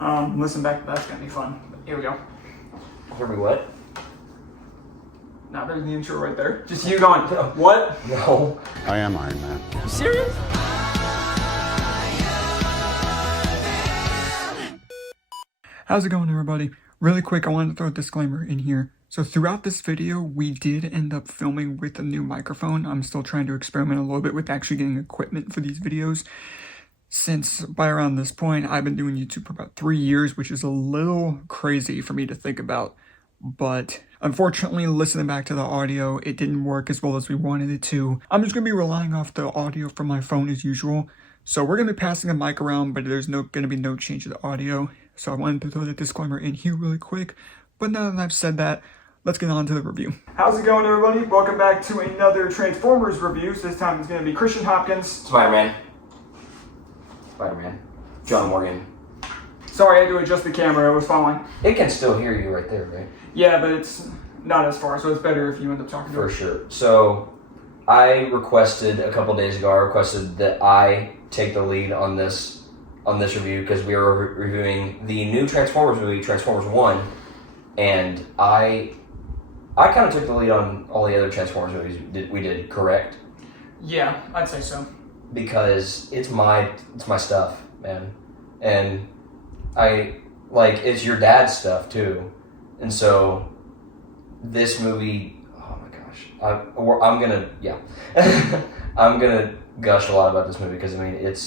Listen back to that's gonna be fun. Here we go. Hear me what? Now there's the intro right there. Just you going, what? No. I am Iron Man. You serious? How's it going, everybody? Really quick, I wanted to throw a disclaimer in here. So throughout this video, we did end up filming with a new microphone. I'm still trying to experiment a little bit with actually getting equipment for these videos. Since by around this point, I've been doing YouTube for about 3 years, which is a little crazy for me to think about. But unfortunately, listening back to the audio, it didn't work as well as we wanted it to. I'm just going to be relying off the audio from my phone as usual. So we're going to be passing the mic around, but there's going to be no change to the audio. So I wanted to throw that disclaimer in here really quick. But now that I've said that, let's get on to the review. How's it going, everybody? Welcome back to another Transformers review. So this time it's going to be Christian Hopkins. Spider-Man. John Morgan. Sorry, I had to adjust the camera. I was falling. It can still hear you right there, right? Yeah, but it's not as far, so it's better if you end up talking to For it. sure. So, I requested a couple days ago, that I take the lead on this review because we are reviewing the new Transformers movie, Transformers 1, and I kind of took the lead on all the other Transformers movies we did, correct? Yeah, I'd say so. Because it's my stuff, man. And it's your dad's stuff too. And so this movie, oh my gosh, I'm gonna gush a lot about this movie because I mean it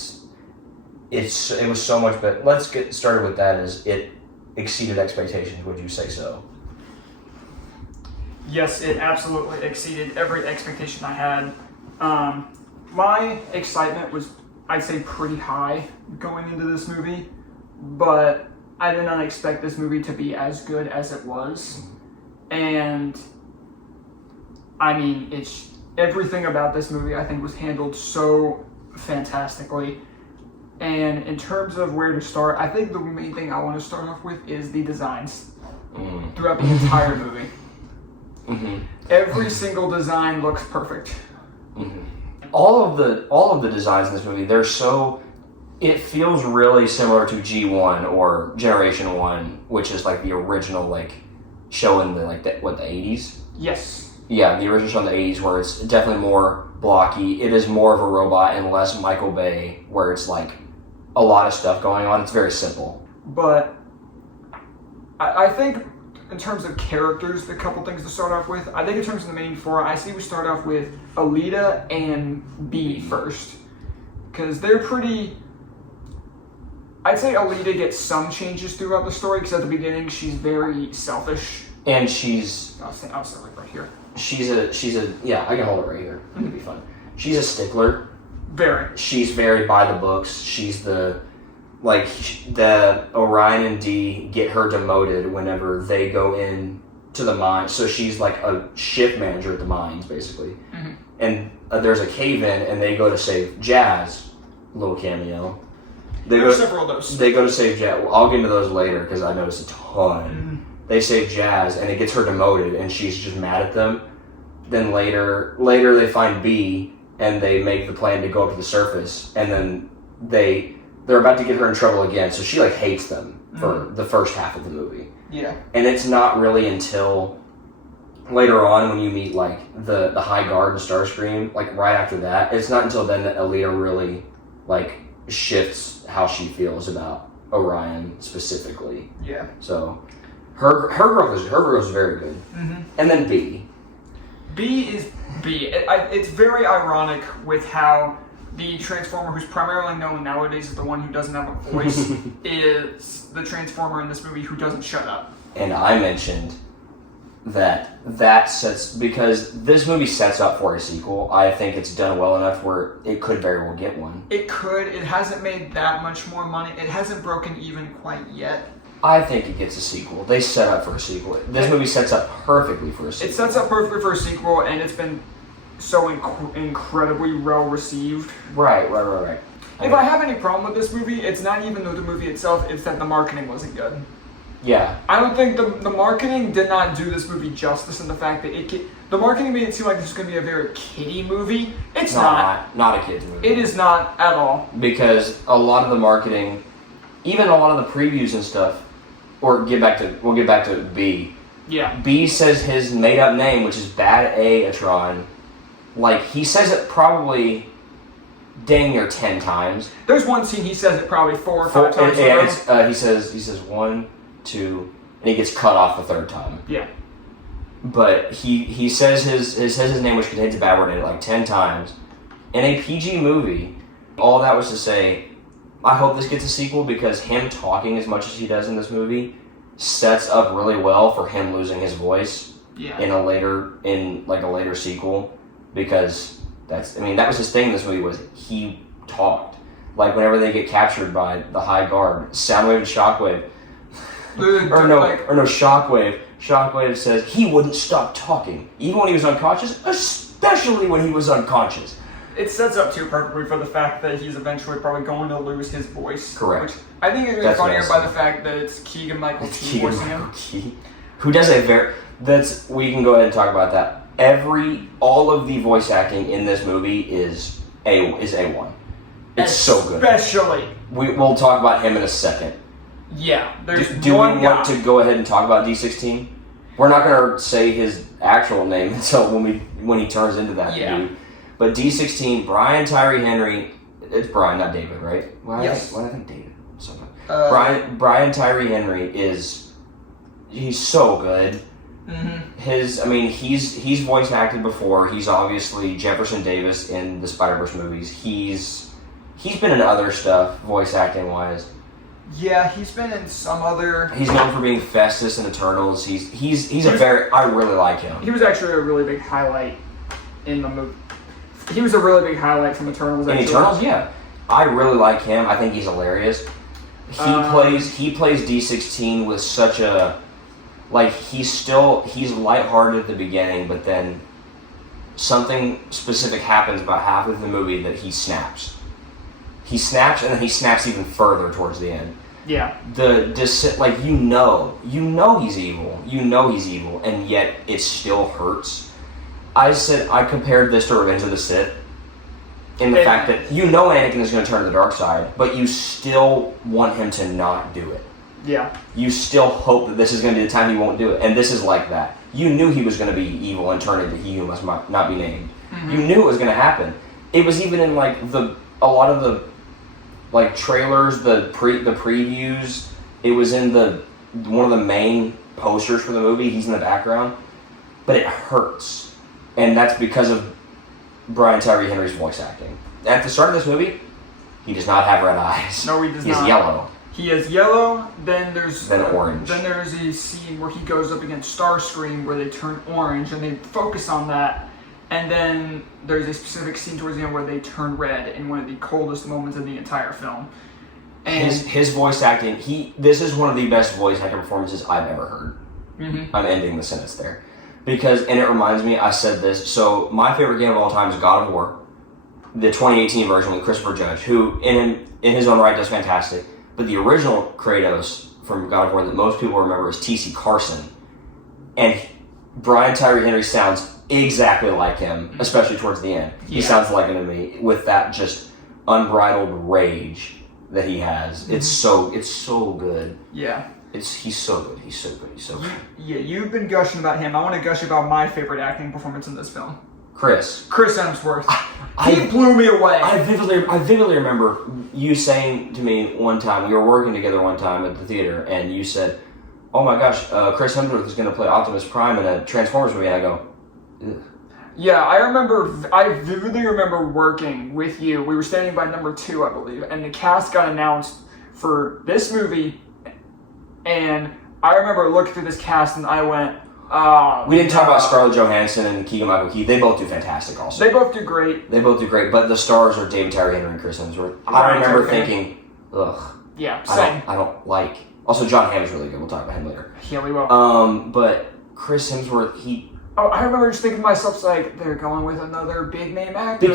was so much better. Let's get started with that. Is it exceeded expectations? Would you say so? Yes, it absolutely exceeded every expectation I had. My excitement was, I'd say, pretty high going into this movie, but I did not expect this movie to be as good as it was. And I mean, everything about this movie I think was handled so fantastically. And in terms of where to start, I think the main thing I want to start off with is the designs throughout the entire movie. Mm-hmm. Every single design looks perfect. Mm-hmm. All of the designs in this movie, it feels really similar to G1 or Generation 1, which is like the original show in the 80s? Yes. Yeah, the original show in the 80s where it's definitely more blocky. It is more of a robot and less Michael Bay, where it's like a lot of stuff going on. It's very simple. But I think in terms of characters, a couple things to start off with. I think in terms of the main four, I see we start off with Alita and B first. Because they're pretty... I'd say Alita gets some changes throughout the story, because at the beginning she's very selfish. And she's... I'll say right here. She's a... Yeah, I can hold it right here. It'll be fun. She's a stickler. Very. She's very by the books. She's the Orion and D get her demoted whenever they go in to the mine. So she's like a shift manager at the mines, basically. Mm-hmm. And there's a cave-in, and they go to save Jazz. Little cameo. There's several of those. They go to save Jazz. Well, I'll get into those later because I noticed a ton. Mm-hmm. They save Jazz, and it gets her demoted, and she's just mad at them. Then later they find B, and they make the plan to go up to the surface, and then they're about to get her in trouble again, so she hates them for the first half of the movie. Yeah. And it's not really until later on when you meet the High Guard and Starscream, right after that, it's not until then that Alita really shifts how she feels about Orion specifically. Yeah. So her growth is very good. Mm-hmm. And then B. B is B. It's very ironic with how the Transformer, who's primarily known nowadays as the one who doesn't have a voice, is the Transformer in this movie who doesn't shut up. And I mentioned that sets, because this movie sets up for a sequel. I think it's done well enough where it could very well get one. It could. It hasn't made that much more money. It hasn't broken even quite yet. I think it gets a sequel. They set up for a sequel. This movie sets up perfectly for a sequel. It sets up perfectly for a sequel, and it's been so incredibly well received. Right. If I have any problem with this movie, it's not even the movie itself, it's that the marketing wasn't good. Yeah. I don't think the marketing did not do this movie justice in the fact that the marketing made it seem like this was going to be a very kiddie movie. It's not. Not a kid's movie. It is not at all. Because a lot of the marketing even a lot of the previews and stuff, we'll get back to B. Yeah. B says his made up name, which is Bad A-atron. Like, he says it probably dang near 10 times. There's one scene he says it probably 4 or 5 times. Yeah, he says 1, 2, and he gets cut off the third time. Yeah. But he says his name, which contains a bad word in it, like 10 times. In a PG movie, all that was to say, I hope this gets a sequel, because him talking as much as he does in this movie sets up really well for him losing his voice in a later sequel, because that was his thing in this movie, was he talked. Like, whenever they get captured by the High Guard, Soundwave and Shockwave, Shockwave. Shockwave says he wouldn't stop talking, even when he was unconscious, especially when he was unconscious. It sets up too perfectly for the fact that he's eventually probably going to lose his voice. Correct. Which I think is really funnier by the fact that it's Keegan-Michael Key voicing him. Who does we can go ahead and talk about that. All of the voice acting in this movie is A1. It's so good. Especially. We'll talk about him in a second. Yeah. Do we want to go ahead and talk about D16? We're not going to say his actual name until when he turns into that dude. But D16, Brian Tyree Henry, it's Brian, not David, right? Yes. Why do I think David? Brian Tyree Henry he's so good. Mm-hmm. He's voice acted before. He's obviously Jefferson Davis in the Spider-Verse movies. He's been in other stuff, voice acting wise. Yeah, he's been in some other. He's known for being Festus in Eternals. I really like him. He was actually a really big highlight in the movie. He was a really big highlight from Eternals. In Eternals, yeah, I really like him. I think he's hilarious. He plays D16 with such a he's lighthearted at the beginning, but then something specific happens about halfway through the movie that he snaps. He snaps, and then he snaps even further towards the end. Yeah. You know he's evil, and yet it still hurts. I compared this to Revenge of the Sith, in the fact that Anakin is going to turn to the dark side, but you still want him to not do it. Yeah. You still hope that this is going to be the time he won't do it, and this is like that. You knew he was going to be evil and turn into he who must not be named. Mm-hmm. You knew it was going to happen. It was even in a lot of the trailers, the previews. It was in one of the main posters for the movie. He's in the background, but it hurts. And that's because of Brian Tyree Henry's voice acting. At the start of this movie, he does not have red eyes. No, he does not. He's yellow. He is yellow, then there's orange. Then there's a scene where he goes up against Starscream where they turn orange, and they focus on that. And then there's a specific scene towards the end where they turn red in one of the coldest moments of the entire film. And his voice acting, this is one of the best voice acting performances I've ever heard. Mm-hmm. I'm ending the sentence there. And it reminds me, I said this, so my favorite game of all time is God of War, the 2018 version with Christopher Judge, who in his own right does fantastic, but the original Kratos from God of War that most people remember is T.C. Carson, and Brian Tyree Henry sounds exactly like him, especially towards the end. He sounds like him to me, with that just unbridled rage that he has. Mm-hmm. It's so good. Yeah. He's so good. He's so good. Yeah, you've been gushing about him. I want to gush about my favorite acting performance in this film. Chris Hemsworth. He blew me away. I vividly remember you saying to me one time, we were working together one time at the theater, and you said, "Oh my gosh, Chris Hemsworth is going to play Optimus Prime in a Transformers movie," and I go, ugh. Yeah, I vividly remember working with you. We were standing by number 2, I believe, and the cast got announced for this movie. And I remember looking through this cast and I went, we didn't talk about Scarlett Johansson and Keegan-Michael Key. They both do fantastic also. They both do great. But the stars are David Tyree Henry and Chris Hemsworth. I remember thinking, ugh. Yeah, same. I don't like. Also, John Hamm's really good. We'll talk about him later. Yeah, we will. But Chris Hemsworth, I remember just thinking to myself, they're going with another big name actor.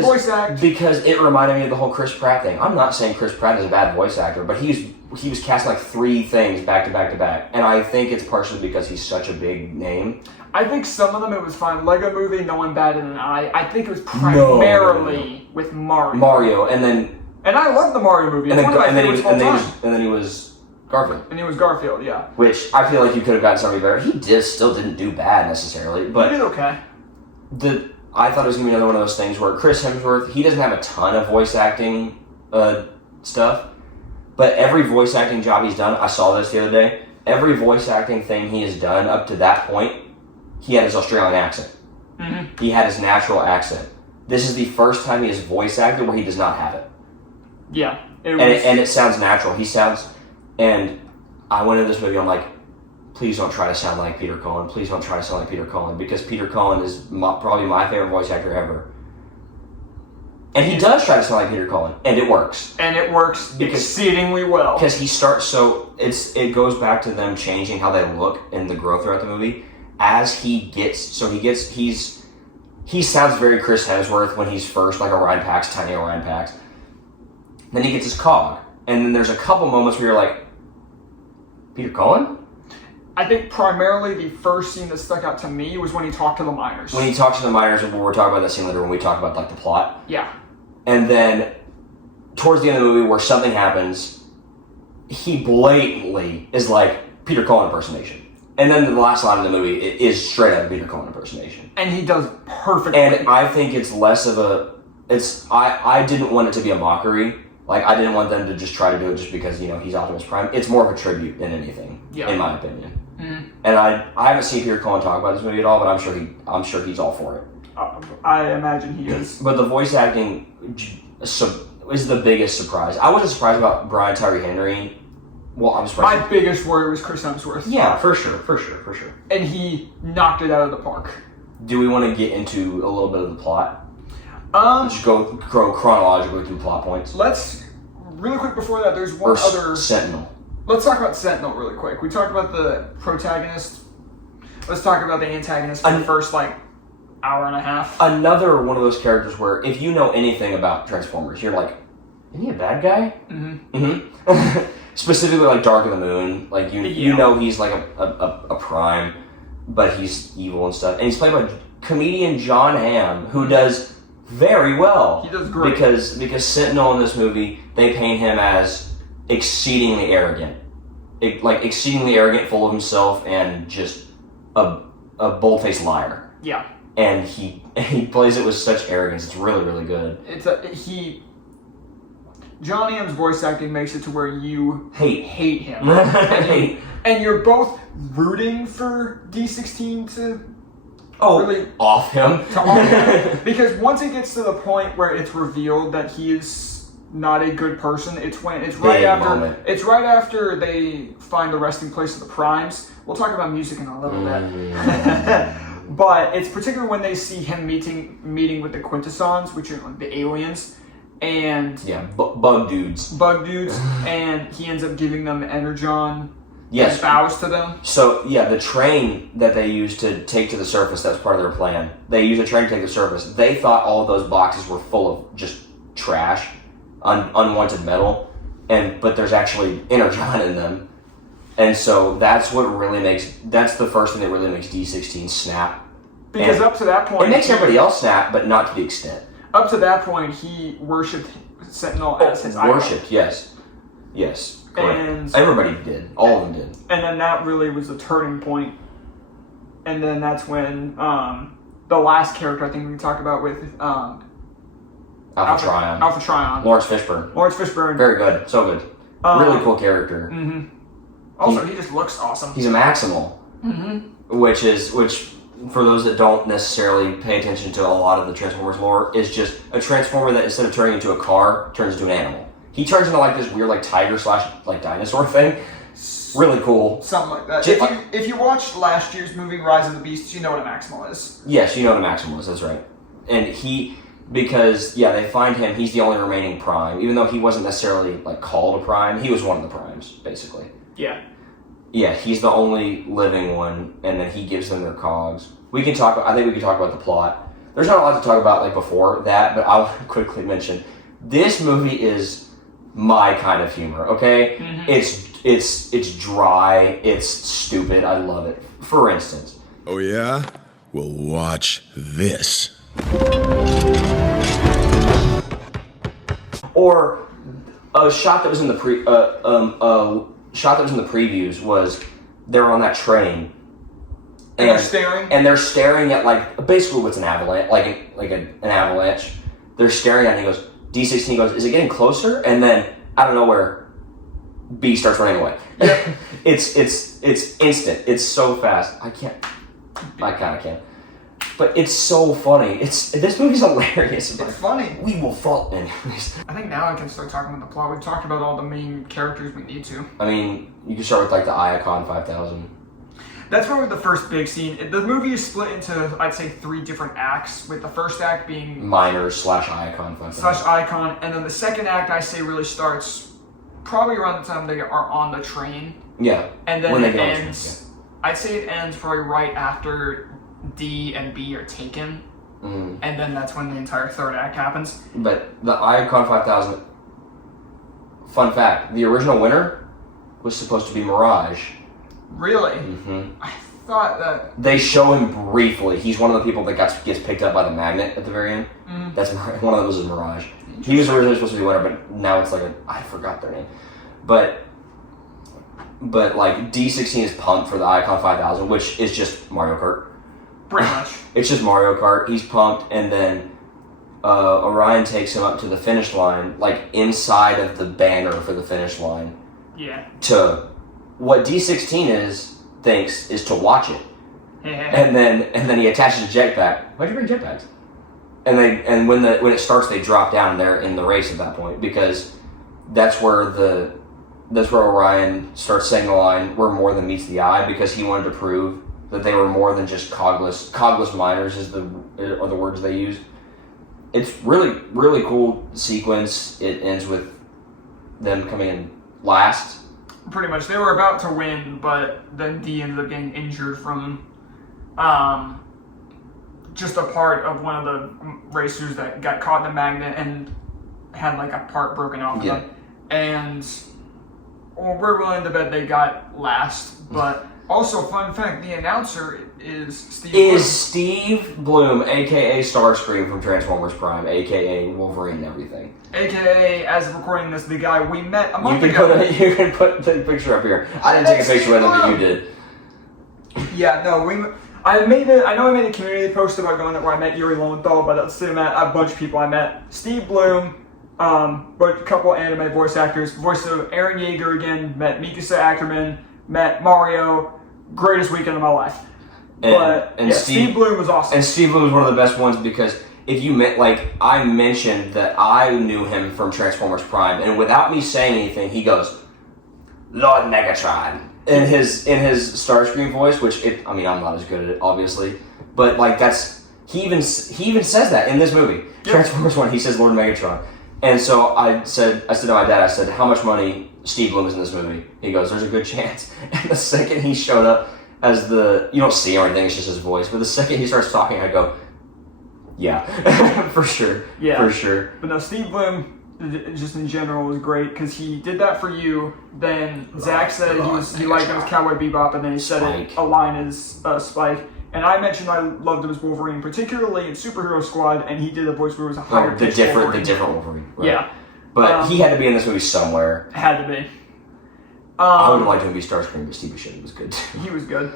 Voice act. Because it reminded me of the whole Chris Pratt thing. I'm not saying Chris Pratt is a bad voice actor, but he was cast 3 things back to back to back, and I think it's partially because he's such a big name. I think some of them it was fine. Lego Movie, no one batted an eye. I think it was primarily with Mario. And then And I love the Mario movie. It's And one of my favorites of all time. then he was Garfield. And he was Garfield, yeah. Which I feel like you could have gotten somebody better. He still didn't do bad necessarily, but He did okay. I thought it was gonna be another one of those things where Chris Hemsworth, he doesn't have a ton of voice acting stuff, but every voice acting job he's done, I saw this the other day. Every voice acting thing he has done up to that point, he had his Australian accent. Mm-hmm. He had his natural accent. This is the first time he has voice acted where he does not have it. Yeah. And it sounds natural. And I went into this movie, I'm like, please don't try to sound like Peter Cullen. Please don't try to sound like Peter Cullen, because Peter Cullen is probably my favorite voice actor ever. And he does try to sound like Peter Cullen, and it works. And it works exceedingly well. Because he starts, it goes back to them changing how they look in the growth throughout the movie. As he sounds very Chris Hemsworth when he's first, like Orion Pax, tiny Orion Pax. Then he gets his cog. And then there's a couple moments where you're like, Peter Cullen? I think primarily the first scene that stuck out to me was when he talked to the miners. When he talks to the miners, we'll talk about that scene later when we talk about like the plot. Yeah. And then towards the end of the movie where something happens, he blatantly is like Peter Cullen impersonation. And then the last line of the movie is straight up Peter Cullen impersonation. And he does perfectly. And I think it's less of I didn't want it to be a mockery. Like, I didn't want them to just try to do it just because, he's Optimus Prime. It's more of a tribute than anything, in my opinion. Mm-hmm. And I haven't seen Peter Cullen talk about this movie at all, but I'm sure he's all for it. I imagine he is. But the voice acting is the biggest surprise. I wasn't surprised about Brian Tyree Henry. Well, I'm surprised. My biggest worry was Chris Hemsworth. Yeah, for sure. And he knocked it out of the park. Do we want to get into a little bit of the plot? Let's just go chronologically through plot points. Let's, really quick before that, there's one other... Sentinel. Let's talk about Sentinel really quick. We talked about the protagonist. Let's talk about the antagonist for the first, hour and a half. Another one of those characters where if you know anything about Transformers, you're like, isn't he a bad guy? Mm-hmm. Mm-hmm. Specifically, like Dark of the Moon. Like, you know he's like a prime, but he's evil and stuff. And he's played by comedian John Hamm, who does very well. He does great. Because Sentinel in this movie, they paint him as exceedingly arrogant. Exceedingly arrogant, full of himself, and just a bold-faced liar. Yeah. And he plays it with such arrogance. It's really, really good. John Hamm's voice acting makes it to where you hate him. and you're both rooting for D16 to really off him. Because once it gets to the point where it's revealed that he is not a good person, it's right after they find the resting place of the primes. We'll talk about music in a little bit. But it's particularly when they see him meeting with the Quintessons, which are like the aliens, and bug dudes, and he ends up giving them Energon. Yes, vows to them. So the train that they used to take to the surface, that was part of their plan. They used a train to take to the surface. They thought all of those boxes were full of just trash, unwanted metal, but there's actually Energon in them. And so that's the first thing that really makes D16 snap. Because up to that point... It makes everybody else snap, but not to the extent. Up to that point, he worshipped Sentinel as his idol. Worshipped, yes. Yes, correct. And everybody did. All of them did. And then that really was a turning point. And then that's when the last character I think we can talk about with... Alpha Trion. Lawrence Fishburne. Very good. So good. Really cool character. Mm-hmm. Also, he just looks awesome. He's a Maximal. Mm-hmm. Which, for those that don't necessarily pay attention to a lot of the Transformers lore, is just a Transformer that instead of turning into a car, turns into an animal. He turns into this weird tiger / dinosaur thing. Really cool. Something like that. If you watched last year's movie, Rise of the Beasts, you know what a Maximal is. Yes, you know what a Maximal is. That's right. And because they find him, he's the only remaining Prime. Even though he wasn't necessarily called a Prime, he was one of the Primes, basically. Yeah. Yeah, he's the only living one, and then he gives them their cogs. I think we can talk about the plot. There's not a lot to talk about before that, but I'll quickly mention this movie is my kind of humor. Okay, mm-hmm. It's dry, it's stupid. I love it. For instance. Oh yeah? Well, watch this. Or a shot that was in the shot that was in the previews was they're on that train. And they're staring? And they're staring at, like, basically what's an avalanche, an avalanche. They're staring at it, and he goes, D16 goes, is it getting closer? And then, out of nowhere, B starts running away. Yep. It's instant. It's so fast. I kind of can't. But it's so funny. This movie's hilarious. It's funny. We will fall. Anyways. I think now I can start talking about the plot. We've talked about all the main characters we need to. I mean, you can start with, like, the Iacon 5000. That's probably the first big scene. The movie is split into, I'd say, 3 different acts, with the first act being Miners / Iacon 5000. / Icon, and then the second act, I say, really starts probably around the time they are on the train. Yeah. And then when it they get ends, I'd say it ends probably right after D and B are taken. Mm. And then that's when the entire third act happens. But the Iacon 5000, fun fact, the original winner was supposed to be Mirage. Really? Mm-hmm. I thought that... They show him briefly. He's one of the people that gets picked up by the magnet at the very end. Mm. That's one of those is Mirage. He was originally supposed to be winner, but now it's like I forgot their name. But like D16 is pumped for the Iacon 5000, which is just Mario Kart. Pretty much. It's just Mario Kart. He's pumped, and then Orion takes him up to the finish line, like inside of the banner for the finish line. Yeah. To what D16 thinks is to watch it. And then he attaches a jetpack. Why'd you bring jetpacks? And when it starts, they drop down. And they're in the race at that point, because that's where Orion starts saying the line, "We're more than meets the eye," because he wanted to prove that they were more than just cogless miners are the words they use. It's really, really cool sequence. It ends with them coming in last. Pretty much. They were about to win, but then D ended up getting injured from just a part of one of the racers that got caught in the magnet and had like a part broken off of them. And we're willing to bet they got last. But also, fun fact, the announcer is Steve Bloom, a.k.a. Starscream from Transformers Prime, a.k.a. Wolverine and everything. A.k.a. as of recording this, the guy we met a month ago. You can put the picture up here. I didn't take a picture with him, but you did. Yeah, no, I know I made a community post about going there where I met Yuri Lowenthal, but that's a bunch of people I met. Steve Bloom, but a couple anime voice actors, voice of Eren Yeager again, met Mikasa Ackerman, met Mario, greatest weekend of my life. Steve Bloom was awesome. And Steve Bloom was one of the best ones, because if you met, like, I mentioned that I knew him from Transformers Prime, and without me saying anything, he goes, "Lord Megatron," in his Starscream voice, which I'm not as good at it, obviously, but like he even says that in this movie, yep. Transformers 1. He says Lord Megatron, and so I said to my dad, I said, "How much money Steve Bloom is in this movie?" He goes, "There's a good chance." And the second he showed up as you don't see or anything, it's just his voice, but the second he starts talking, I go, "Yeah, for sure, yeah, for sure." But no, Steve Bloom, just in general, was great, because he did that for you. Then Zach said he liked him as Cowboy Bebop, and then he said it a line as Spike. And I mentioned I loved him as Wolverine, particularly in Superhero Squad, and he did a voice where it was a higher pitch the different Wolverine. Right? Yeah, but he had to be in this movie somewhere. Had to be. I would have liked him to be Starscream, but Steve Buscemi was good too. He was good.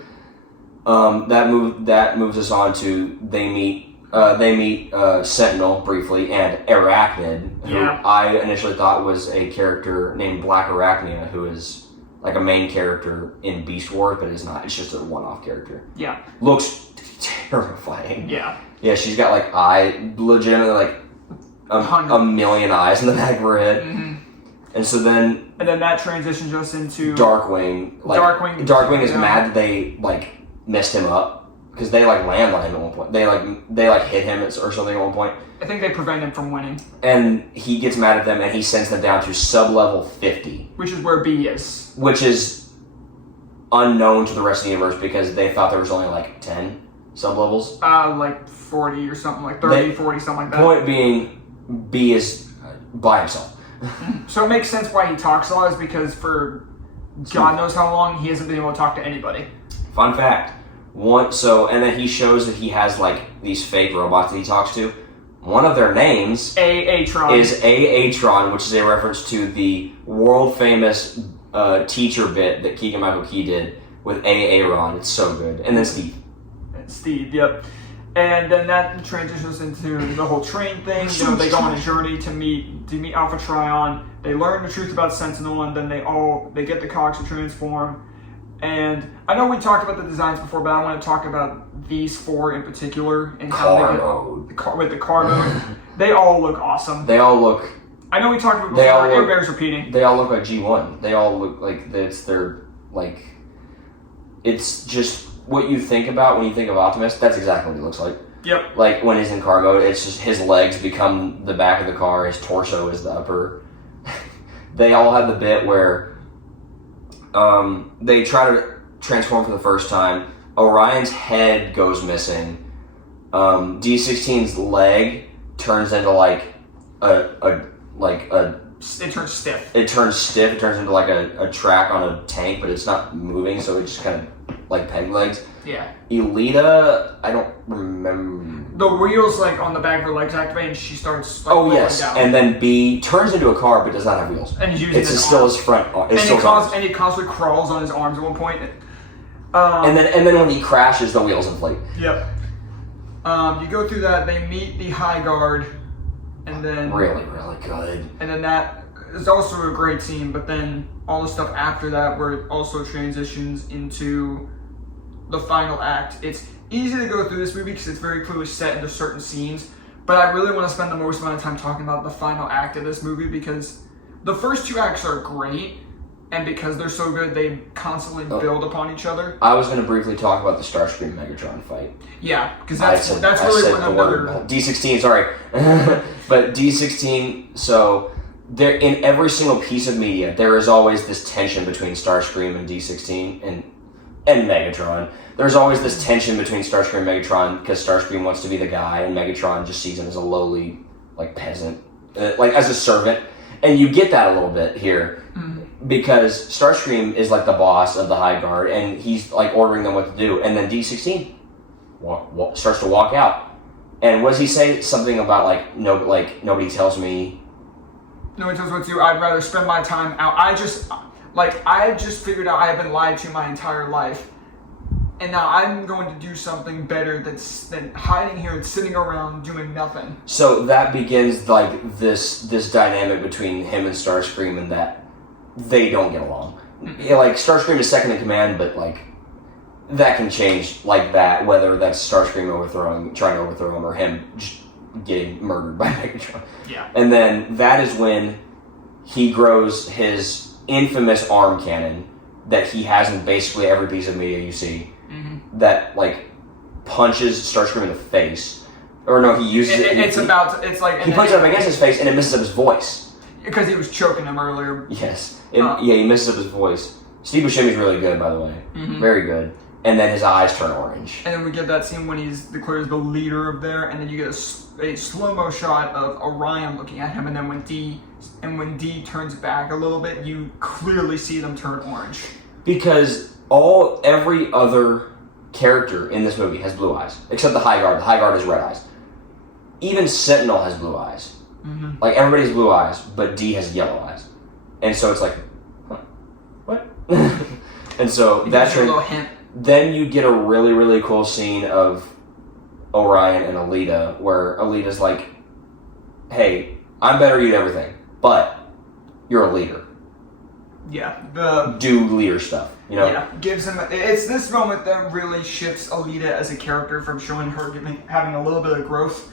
That moves us on to they meet Sentinel briefly, and Arachnid, who I initially thought was a character named Black Arachnia, who is like a main character in Beast Wars, but it's not. It's just a one-off character. Yeah. Looks terrifying. Yeah. Yeah, she's got like legitimately like a million eyes in the back of her head. Mm-hmm. And so then... And then that transitions us into... Darkwing. Darkwing is mad that they like messed him up, because they like land on him at one point. They hit him or something at one point. I think they prevent him from winning. And he gets mad at them, and he sends them down to sub-level 50. Which is where B is. Which is unknown to the rest of the universe, because they thought there was only like 10 sub-levels. Like 40 or something, like 30, 40, something like that. Point being, B is by himself. So it makes sense why he talks a lot, is because for God knows how long, he hasn't been able to talk to anybody. Fun fact. And then he shows that he has like these fake robots that he talks to. one of their names A-A-Tron. is A-A-Tron, which is a reference to the world-famous teacher bit that Keegan-Michael Key did with A-A-Ron. It's so good. And then Steve. Steve, yep. And then that transitions into the whole train thing. You know, they go on a journey to meet Alpha Trion. They learn the truth about Sentinel, and then they get the cogs to transform. And I know we talked about the designs before, but I want to talk about these four in particular and how they get with the car mode. They all look awesome. They all look. I know we talked about before. It bears repeating. They all look like G1. They all look like it's just what you think about when you think of Optimus. That's exactly what he looks like. Yep. Like when he's in car mode, it's just his legs become the back of the car, his torso is the upper. They all have the bit where they try to transform for the first time. Orion's head goes missing. D16's leg turns into it turns stiff. It turns stiff. It turns into like a track on a tank, but it's not moving, so it just kind of like peg legs. Yeah. Elita, I don't remember. The wheels like on the back of her legs activate, and she starts. Like, oh yes, down. And then B turns into a car, but does not have wheels. And he's using it's still his front. And he constantly crawls on his arms at one point. And then when he crashes, the wheels inflate. Yep. You go through that. They meet the High Guard, and then really good. And then that is also a great scene. But then all the stuff after that, where it also transitions into the final act. It's easy to go through this movie because it's very clearly set into certain scenes. But I really want to spend the most amount of time talking about the final act of this movie because the first two acts are great. And because they're so good, they constantly build upon each other. I was going to briefly talk about the Starscream Megatron fight. Yeah, because that's really what another... D16, sorry. But D16, so there in every single piece of media, there is always this tension between Starscream and D16 and Megatron. There's always this tension between Starscream and Megatron because Starscream wants to be the guy and Megatron just sees him as a lowly, like, peasant, like as a servant. And you get that a little bit here. Because Starscream is like the boss of the High Guard, and he's like ordering them what to do. And then D16 starts to walk out. And what does he say? Something about nobody tells me. Nobody tells me what to do. I'd rather spend my time out. I just figured out I have been lied to my entire life, and now I'm going to do something better than hiding here and sitting around doing nothing. So that begins like this dynamic between him and Starscream, and that. They don't get along. Yeah, like Starscream is second in command, but like that can change like that. Whether that's Starscream trying to overthrow him, or him just getting murdered by Megatron. Yeah. And then that is when he grows his infamous arm cannon that he has in basically every piece of media you see. Mm-hmm. That like punches Starscream in the face, or no, he uses it. It's like he punches it up against his face, and it messes up his voice. Because he was choking him earlier. Yes. He messes up his voice. Steve Buscemi's really good, by the way. Mm-hmm. Very good. And then his eyes turn orange. And then we get that scene when he's declared as the leader of there, and then you get a slow-mo shot of Orion looking at him, and then when D turns back a little bit, you clearly see them turn orange. Because every other character in this movie has blue eyes, except the High Guard. The High Guard has red eyes. Even Sentinel has blue eyes. Mm-hmm. Like, everybody has blue eyes, but D has yellow eyes. And so it's like, huh? What? And so that's your little hint. Then you get a really, really cool scene of Orion and Alita, where Alita's like, hey, I'm better at you at everything, but you're a leader. Yeah. Do leader stuff, you know? Yeah, gives him... It's this moment that really shifts Alita as a character from showing her having a little bit of growth,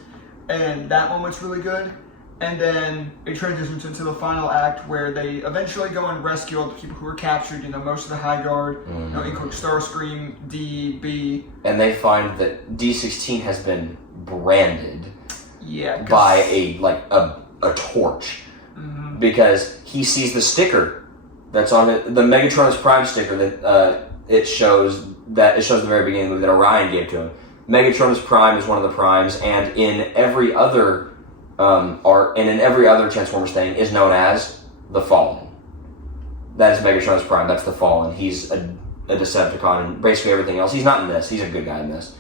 and that moment's really good. And then it transitions into the final act where they eventually go and rescue all the people who were captured, most of the High Guard, including Starscream, D, B. And they find that D16 has been branded by a torch. Mm-hmm. Because he sees the sticker that's on it, the Megatronus Prime sticker that it shows the very beginning of the movie that Orion gave to him. Megatronus Prime is one of the primes, and in every other art, and in every other Transformers thing, is known as the Fallen. That is Megatronus Prime. That's the Fallen. He's a Decepticon, and basically everything else. He's not in this. He's a good guy in this.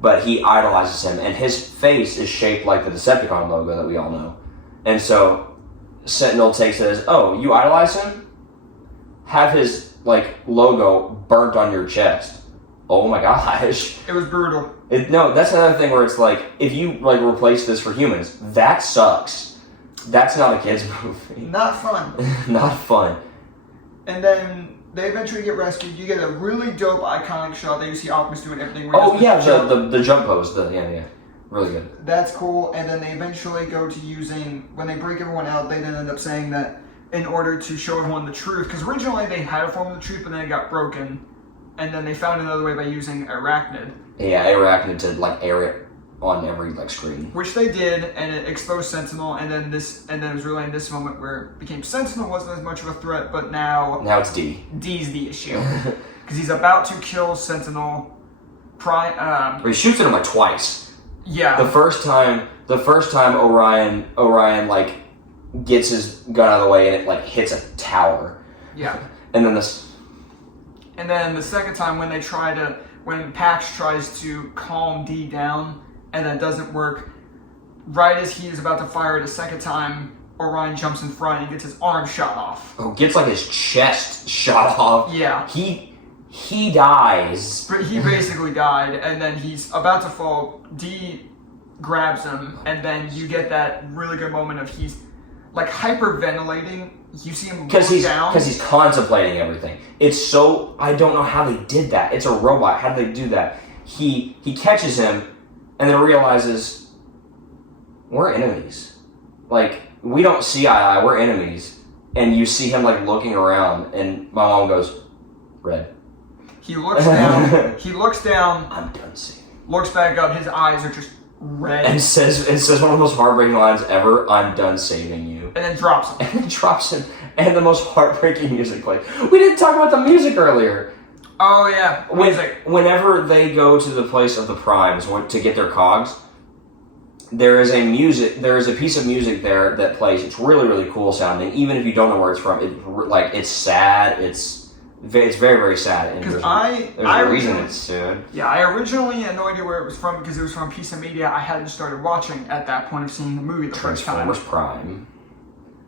but he idolizes him, and his face is shaped like the Decepticon logo that we all know. And so Sentinel takes it as, oh, you idolize him? Have his logo burnt on your chest. Oh my gosh. It was brutal. No, that's another thing where it's like, if you replace this for humans, that sucks. That's not a kid's movie. Not fun. Not fun. And then they eventually get rescued. You get a really dope, iconic shot that you see Optimus doing everything. Oh yeah, the jump pose. Yeah. Really good. That's cool. And then they eventually go to using, when they break everyone out, they then end up saying that in order to show everyone the truth, because originally they had a form of the truth, but then it got broken. And then they found another way by using Arachnid. Yeah, Arachnid to air it on every screen. Which they did, and it exposed Sentinel, and then it was really in this moment where it became Sentinel wasn't as much of a threat, but now it's D. D's the issue. Because he's about to kill Sentinel. He shoots at him twice. Yeah. The first time Orion gets his gun out of the way and it hits a tower. Yeah. And then the second time when Pax tries to calm D down and that doesn't work, right as he is about to fire it a second time, Orion jumps in front and gets his arm shot off. Oh, gets his chest shot off. Yeah. He dies. But he basically died, and then he's about to fall. D grabs him, and then you get that really good moment of he's hyperventilating. You see him look down. Because he's contemplating everything. It's so... I don't know how they did that. It's a robot. How did they do that? He catches him, and then realizes, we're enemies. We don't see eye to eye. We're enemies. And you see him, looking around, and my mom goes, red. He looks down. I'm done seeing. Looks back up. His eyes are just red. And says one of the most heartbreaking lines ever, I'm done saving you. And then drops him. And drops him. And the most heartbreaking music plays. We didn't talk about the music earlier. Oh, yeah. Music. Whenever they go to the place of the Primes to get their cogs, there is a piece of music there that plays. It's really, really cool sounding. Even if you don't know where it's from, it's sad. It's very, very sad. And there's a reason it's sad. Yeah, I originally had no idea where it was from because it was from a piece of media I hadn't started watching at that point of seeing the movie the first time. Transformers Prime.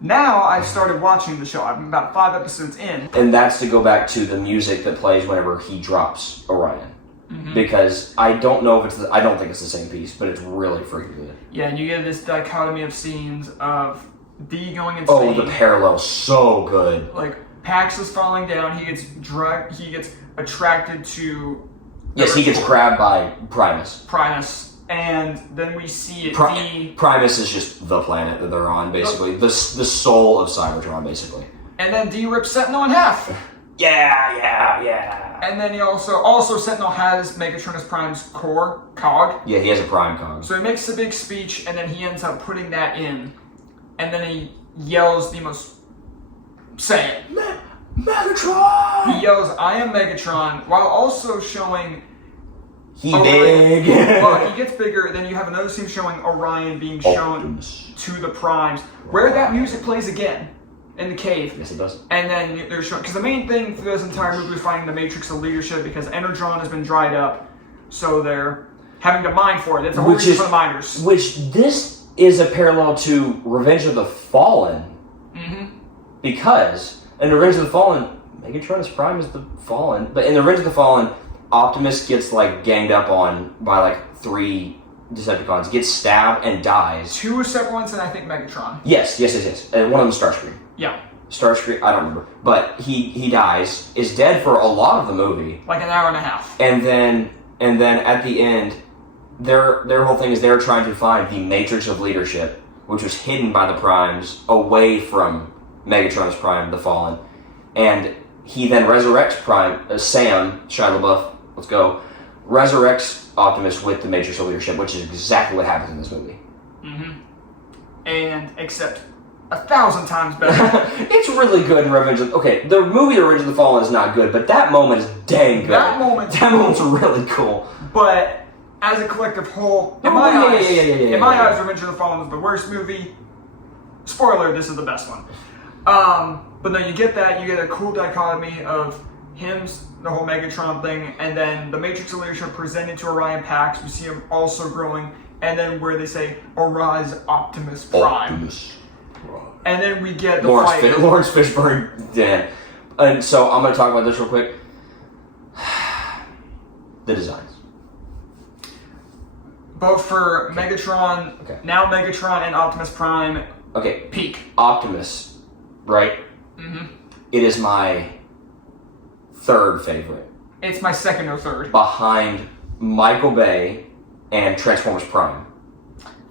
Now I've started watching the show. I'm about 5 episodes in. And that's to go back to the music that plays whenever he drops Orion. Mm-hmm. Because I don't know if I don't think it's the same piece, but it's really freaking good. Yeah, and you get this dichotomy of scenes of D going insane. Oh, the parallel's so good. Pax is falling down. He gets dragged. He gets attracted to. Yes, he gets grabbed by Primus. And then we see it. Primus is just the planet that they're on, basically. The soul of Cybertron, basically. And then D rips Sentinel in half. Yeah. And then he also Sentinel has Megatronus Prime's cog. Yeah, he has a Prime cog. So he makes a big speech, and then he ends up putting that in, and then he yells the most. Say it. Megatron! He yells, I am Megatron, while also showing... He big. Well, he gets bigger, then you have another scene showing Orion being shown to the Primes, where that music plays again, in the cave. Yes, it does. And then they're showing... Because the main thing for this entire movie is finding the Matrix of Leadership, because Energon has been dried up, so they're having to mine for it. It's a whole reason for the miners. Which, this is a parallel to Revenge of the Fallen. Mm-hmm. Because in Revenge of the Fallen, Megatronus Prime is the Fallen, but in the Revenge of the Fallen, Optimus gets ganged up on by 3 Decepticons, gets stabbed and dies. 2 separate ones, and I think Megatron. Yes. And one of them Starscream. Yeah. Starscream, I don't remember, but he dies, is dead for a lot of the movie, an hour and a half, and then at the end, their whole thing is they're trying to find the Matrix of Leadership, which was hidden by the Primes away from Megatronus Prime, the Fallen, and he then resurrects Sam, Shia LaBeouf, let's go, resurrects Optimus with the Matrix of Leadership, which is exactly what happens in this movie. Mm-hmm. And except 1,000 times better. It's really good in Revenge of... Okay, the movie The Revenge of the Fallen is not good, but that moment is dang good. That moment's really cool. But as a collective whole, in my eyes, Revenge of the Fallen is the worst movie. Spoiler, this is the best one. But no, you get that. You get a cool dichotomy of him's the whole Megatron thing, and then the Matrix of Leadership presented to Orion Pax. We see him also growing, and then where they say, "Arise, Optimus Prime." Optimus Prime. And then we get the fight. Lawrence Fishburne, Dan. And so I'm going to talk about this real quick. The designs. Both for Megatron, Okay. now Megatron and Optimus Prime. Okay. Peak. Optimus, right? Mm-hmm. It is my third favorite. It's my second or third. Behind Michael Bay and Transformers Prime.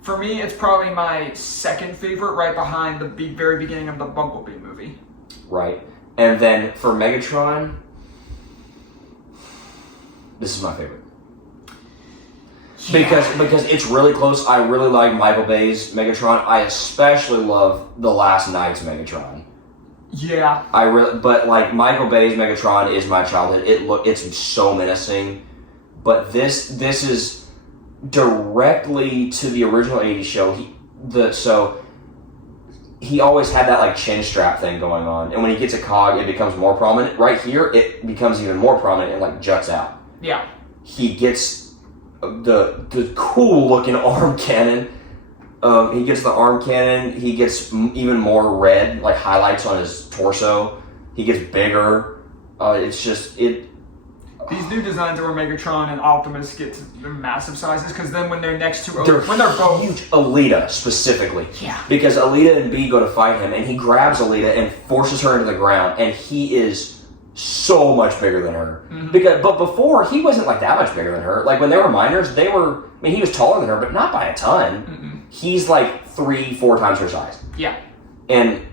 For me, it's probably my second favorite, right behind the very beginning of the Bumblebee movie. Right. And then for Megatron, this is my favorite. Yeah. Because it's really close. I really like Michael Bay's Megatron. I especially love the Last Knight's Megatron. Yeah. But like Michael Bay's Megatron is my childhood. It's so menacing. But this is directly to the original '80s show. He always had that like chin strap thing going on, and when he gets a cog, it becomes more prominent. Right here, it becomes even more prominent and like juts out. Yeah. He gets the cool looking arm cannon. He gets the arm cannon. He gets even more red, like highlights on his torso. He gets bigger. It's just it. These new designs where Megatron and Optimus get to their massive sizes, because then when they're next to They're both huge. Alita specifically. Yeah. Because Alita and B go to fight him, and he grabs Alita and forces her into the ground, and he is so much bigger than her. Mm-hmm. But before he wasn't like that much bigger than her. Like when they were minors, they were. I mean, he was taller than her, but not by a ton. Mm-mm. He's like 3-4 times her size. Yeah. And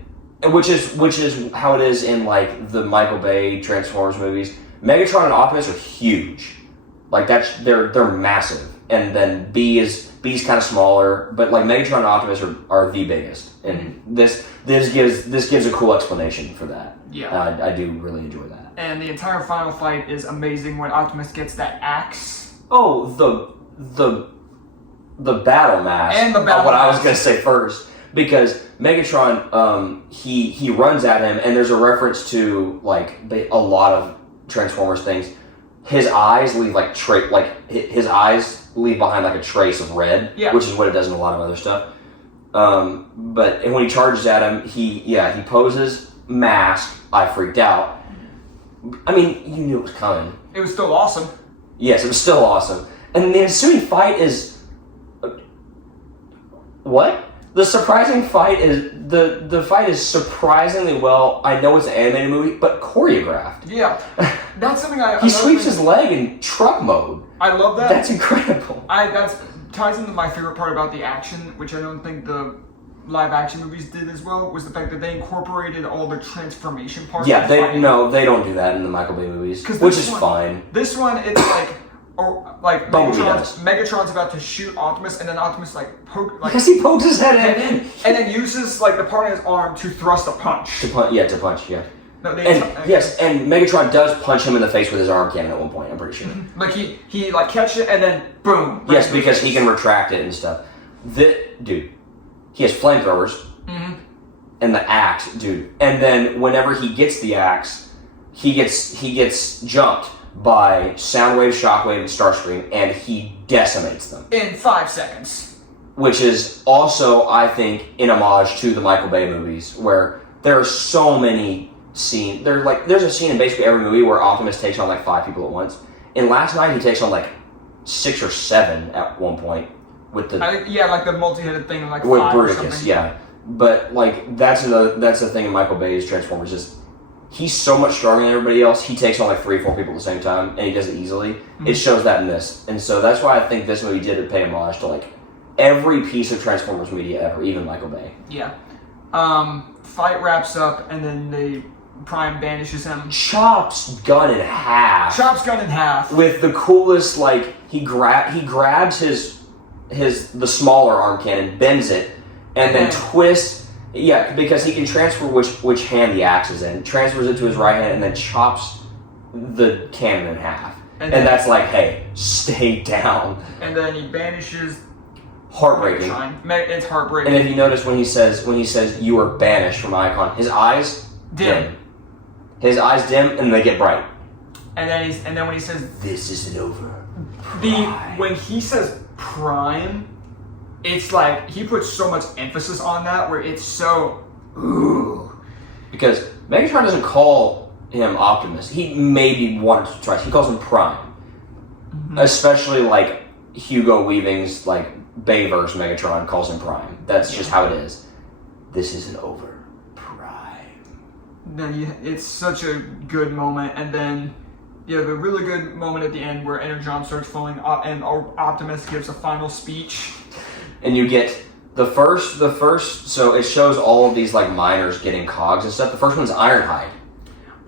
which is how it is in like the Michael Bay Transformers movies. Megatron and Optimus are huge, like they're massive, and then B's kind of smaller, but like Megatron and Optimus are the biggest, and this gives a cool explanation for that. Yeah, I do really enjoy that. And the entire final fight is amazing when Optimus gets that axe. Oh, the battle mask, And the battle what I was mask. gonna say first, because Megatron he runs at him, and there's a reference to like a lot of Transformers things. His eyes leave his eyes leave behind like a trace of red, Yeah. which is what it does in a lot of other stuff. But when he charges at him, he poses mask. I freaked out. I mean, you knew it was coming. It was still awesome. Yes, it was still awesome. And the ensuing fight is what? The surprising fight is the fight is surprisingly well. I know it's an animated movie, but choreographed. Yeah, that's something He sweeps his leg in truck mode. I love that. That's incredible. That's ties into my favorite part about the action, which I don't think the live action movies did as well, was the fact that they incorporated all the transformation parts. Yeah, of they fighting. don't do that in the Michael Bay movies, 'Cause which this is one- fine. This one, it's like Bumblebee does. Megatron's about to shoot Optimus, and then Optimus Because he pokes his head in. and then uses like the part of his arm to thrust a punch. To punch, yeah. No, And Megatron does punch him in the face with his arm cannon at one point. I'm pretty sure. like he like catches it and then boom. right Yes, in the because face. he can retract it and stuff. Dude, he has flamethrowers and the axe, dude. And then whenever he gets the axe, he gets jumped by Soundwave, Shockwave, and Starscream, and he decimates them. in 5 seconds. Which is also, I think, an homage to the Michael Bay movies, where there are so many scenes. There's a scene in basically every movie where Optimus takes on like 5 people at once. In Last Night, he takes on like 6 or 7 at one point with the Like the multi-headed thing, like with 5 or Bruticus, something. yeah. But like that's the thing in Michael Bay's Transformers is he's so much stronger than everybody else. He takes on like 3 or 4 people at the same time, and he does it easily. It shows that in this, and so that's why I think this movie did pay homage to like every piece of Transformers media ever, even Michael Bay. Yeah. Fight wraps up, and then Prime banishes him. Chops gun in half. Chops gun in half. With the coolest, like he grabs the smaller arm cannon, bends it, and then twists. Yeah, because he can transfer which hand the axe is in. Transfers it to his right hand and then chops the cannon in half. And that's like, hey, stay down. And then he banishes. Heartbreaking. It's heartbreaking. And if you notice when he says you are banished from Icon, his eyes Dim. His eyes dim and they get bright. And then when he says this isn't over. when he says prime, it's like he puts so much emphasis on that where it's so ooh. Because Megatron doesn't call him Optimus. He maybe once or twice. He calls him Prime. Mm-hmm. Especially like Hugo Weaving's like Bayverse Megatron calls him Prime. That's just how it is. This isn't over. Prime. Then it's such a good moment, and then you have a really good moment at the end where Energon starts falling up, and Optimus gives a final speech. And you get the first. So it shows all of these like miners getting cogs and stuff. The first one's Ironhide.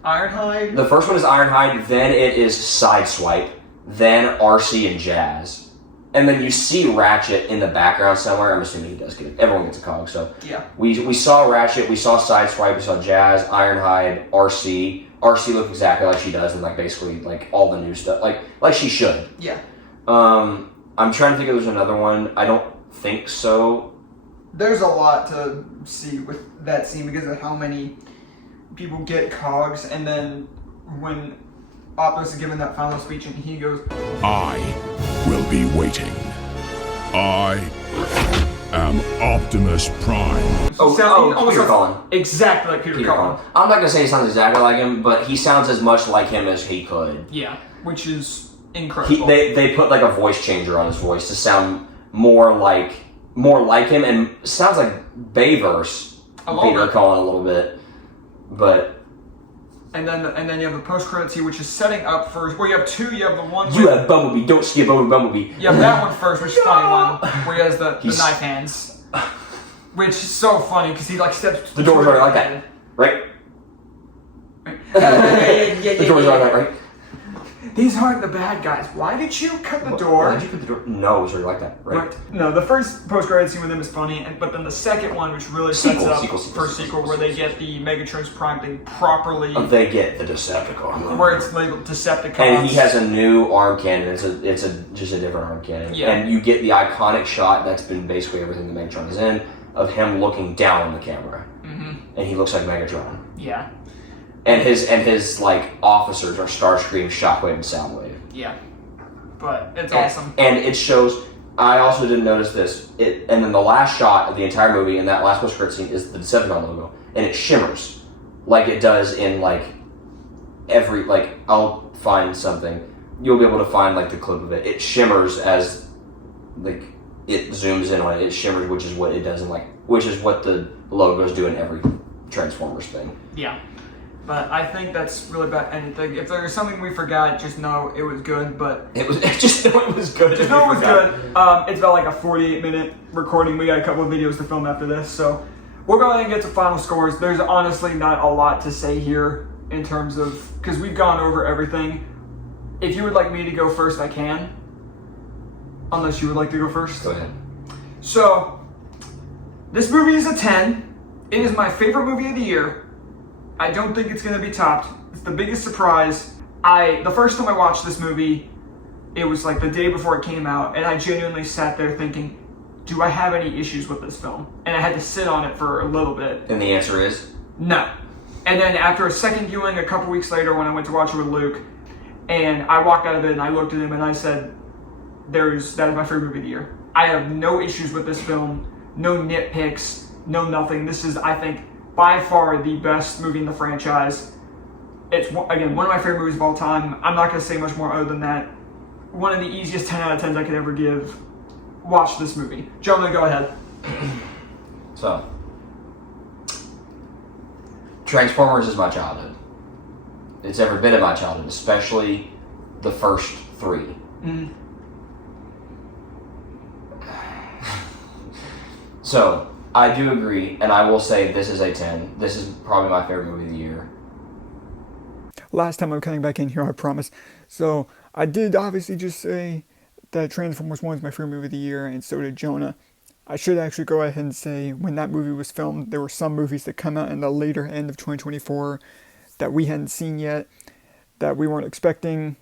Ironhide. The first one is Ironhide. Then it is Sideswipe. Then RC and Jazz. And then you see Ratchet in the background somewhere. I'm assuming he does get it. Everyone gets a cog. So yeah, we saw Ratchet, we saw Sideswipe, we saw Jazz, Ironhide, RC. RC looked exactly like she does, and like basically like all the new stuff, like she should. Yeah. I'm trying to think if there's another one. I don't think so. There's a lot to see with that scene because of how many people get cogs, and then when Optimus is giving that final speech, and he goes, I will be waiting. I am Optimus Prime. Peter Cullen. Exactly like Peter Cullen. I'm not gonna say he sounds exactly like him, but he sounds as much like him as he could. Yeah, which is incredible. They put like a voice changer on his voice to sound more like him, and sounds like Bayverse Peter Cullen a little bit, but. And then you have the post-credit scene, which is setting up for. Well, you have two. You have the one. You have Bumblebee. Don't skip over Bumblebee. You have that one first, which is funny one, where he has the knife hands, which is so funny because he like steps. The doors are like that, right? Yeah. The doors are like that, right? These aren't the bad guys. Why did you cut the door? Why did you put the door? No, it's like that, right? No, the first post-credit scene with them is funny, but then the second one, which really sets up for a sequel, where they get the Megatron's Prime thing properly. They get the Decepticon. Where it's labeled Decepticons. And he has a new arm cannon. It's just a different arm cannon. Yeah. And you get the iconic shot that's been basically everything the Megatron is in, of him looking down on the camera. Mm-hmm. And he looks like Megatron. Yeah. And his like officers are Starscream, Shockwave, and Soundwave. Yeah, but it's awesome. And it shows. I also didn't notice this. And then the last shot of the entire movie in that last post-credit scene is the Decepticon logo, and it shimmers like it does in like every like. I'll find something. You'll be able to find like the clip of it. It shimmers as like it zooms in on it. It shimmers, which is what it does in which is what the logos do in every Transformers thing. Yeah. But I think that's really bad. And if there's something we forgot, just know it was good. But just know it was good. Just know it was good. It's about like a 48-minute recording. We got a couple of videos to film after this, so we'll go ahead and get to final scores. There's honestly not a lot to say here in terms of because we've gone over everything. If you would like me to go first, I can. Unless you would like to go first. Go ahead. So this movie is a 10. It is my favorite movie of the year. I don't think it's going to be topped. It's the biggest surprise. The first time I watched this movie, it was like the day before it came out, and I genuinely sat there thinking, do I have any issues with this film? And I had to sit on it for a little bit. And the answer is? No. And then after a second viewing, a couple weeks later when I went to watch it with Luke, and I walked out of it and I looked at him and I said, that is my favorite movie of the year. I have no issues with this film, no nitpicks, no nothing. This is, I think, by far the best movie in the franchise. It's, again, one of my favorite movies of all time. I'm not going to say much more other than that. One of the easiest 10 out of 10s I could ever give. Watch this movie. Jonah, go ahead. So, Transformers is my childhood. It's every bit of my childhood, especially the first three. Mm. So, I do agree, and I will say this is a 10. This is probably my favorite movie of the year. Last time I'm coming back in here, I promise. So, I did obviously just say that Transformers 1 is my favorite movie of the year, and so did Jonah. I should actually go ahead and say when that movie was filmed, there were some movies that come out in the later end of 2024 that we hadn't seen yet, that we weren't expecting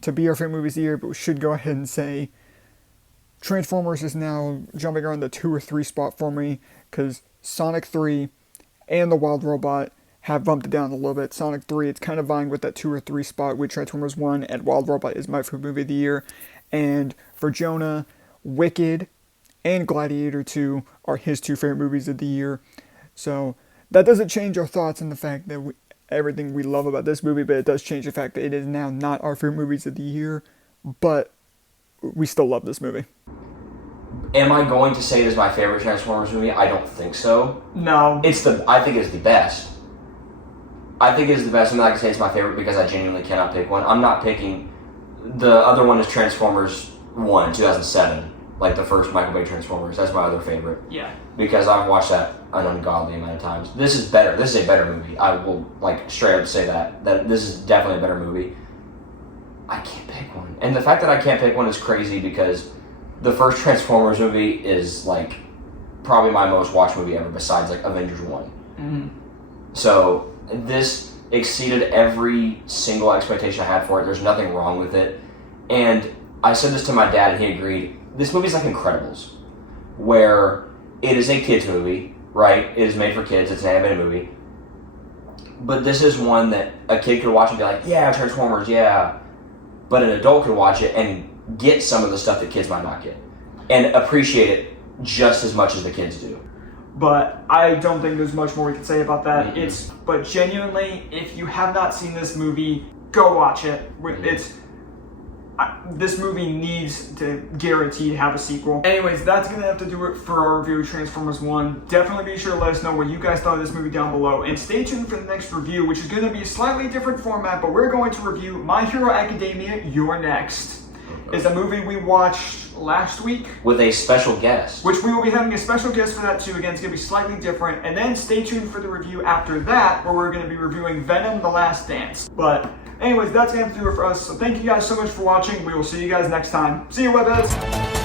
to be our favorite movies of the year, but we should go ahead and say Transformers is now jumping around the 2 or 3 spot for me because Sonic 3 and The Wild Robot have bumped it down a little bit. Sonic 3, it's kind of vying with that 2 or 3 spot with Transformers 1, and Wild Robot is my favorite movie of the year. And for Jonah, Wicked and Gladiator 2 are his 2 favorite movies of the year. So that doesn't change our thoughts on the fact that everything we love about this movie, but it does change the fact that it is now not our favorite movies of the year, but we still love this movie. Am I going to say it is my favorite Transformers movie? I don't think so. No. I think it's the best. I think it is the best. I'm not going to say it's my favorite because I genuinely cannot pick one. I'm not picking... The other one is Transformers 1 in 2007. Like the first Michael Bay Transformers. That's my other favorite. Yeah. Because I've watched that an ungodly amount of times. This is better. This is a better movie. I will straight up say that this is definitely a better movie. I can't pick one. And the fact that I can't pick one is crazy because the first Transformers movie is probably my most watched movie ever besides Avengers 1. Mm-hmm. So this exceeded every single expectation I had for it. There's nothing wrong with it. And I said this to my dad and he agreed. This movie is like Incredibles, where it is a kids movie, right? It is made for kids. It's an animated movie. But this is one that a kid could watch and be like, yeah, Transformers, yeah. But an adult could watch it and get some of the stuff that kids might not get. And appreciate it just as much as the kids do. But I don't think there's much more we can say about that. Mm-hmm. But genuinely, if you have not seen this movie, go watch it. Mm-hmm. This movie needs to guarantee to have a sequel. Anyways, that's going to have to do it for our review of Transformers 1. Definitely be sure to let us know what you guys thought of this movie down below. And stay tuned for the next review, which is going to be a slightly different format, but we're going to review My Hero Academia, You're Next. It's a movie we watched last week. With a special guest. Which we will be having a special guest for that too. Again, it's going to be slightly different. And then stay tuned for the review after that, where we're going to be reviewing Venom: The Last Dance. But anyways, that's going to do it for us. So thank you guys so much for watching. We will see you guys next time. See you, webheads!